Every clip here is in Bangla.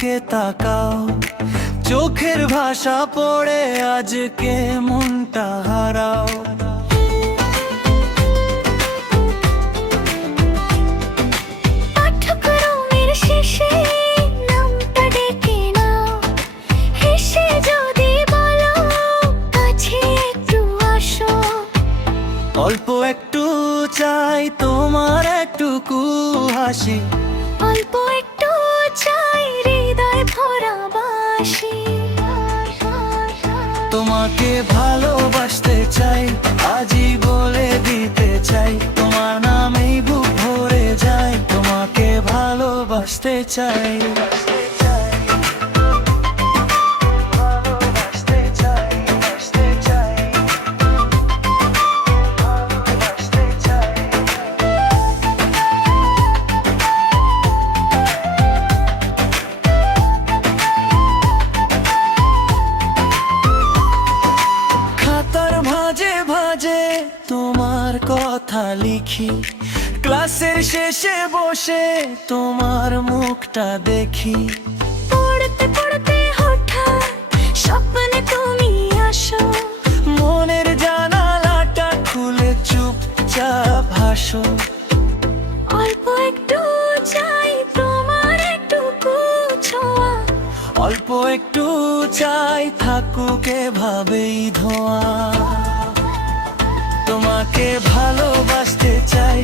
দিকে তাকাও, চোখের ভাষা পড়ে আজকে মনটা হারাও। পাঠ্যক্রমের শেষে নামটা ডেকে নাও, হেসে যদি বলো কাছে একটু আসো। অল্প একটু চাই তোমার একটুকু হাসি, অল্প একটু চাই হৃদয় ভরা বাসি। তোমাকে ভালোবাসতে চাই, আজই বলে দিতে চাই, তোমার নামেই বুক ভরে যায়। তোমাকে ভালোবাসতে চাই। খাতার ভাঁজে ভাঁজে তোমার কথা লিখি, ক্লাসের শেষে বসে তোমার মুখটা দেখি। পড়তে পড়তে হঠাৎ স্বপ্নে তুমি আসো, মনের জানালাটা খুলে চুপচাপ হাসো। অল্প একটু চাই তোমার একটুকু ছোঁয়া, অল্প একটু চাই থাকুক এভাবেই ধোঁয়া। তোমাকে ভালোবাসতে চাই,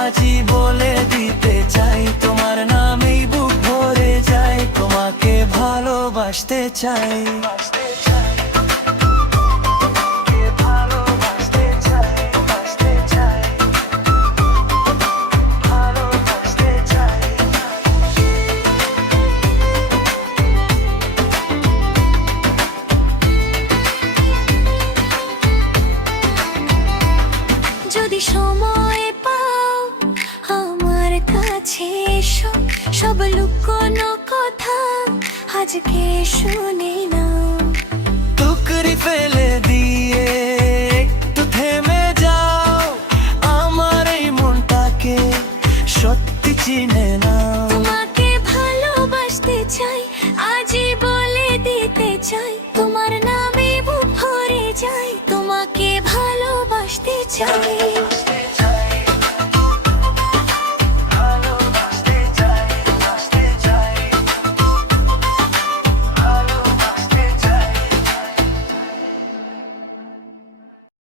আজই বলে দিতে চাই, তোমার নামেই বুক ভরে যায়। তোমাকে ভালোবাসতে চাই। যদি সময় পাও আমার কাছে এসো, সব লুকোনো কথা আজকে শুনে নাও। টুকরি ফেলে দিয়ে একটু থেমে যাও, আমার এই মনটাকে সত্যি চিনে নাও। তোমাকে ভালোবাসতে চাই, আজই বলে দিতে চাই, তোমার নামে বুক ভরে যায়। তোমাকে ভালোবাসতে চাই।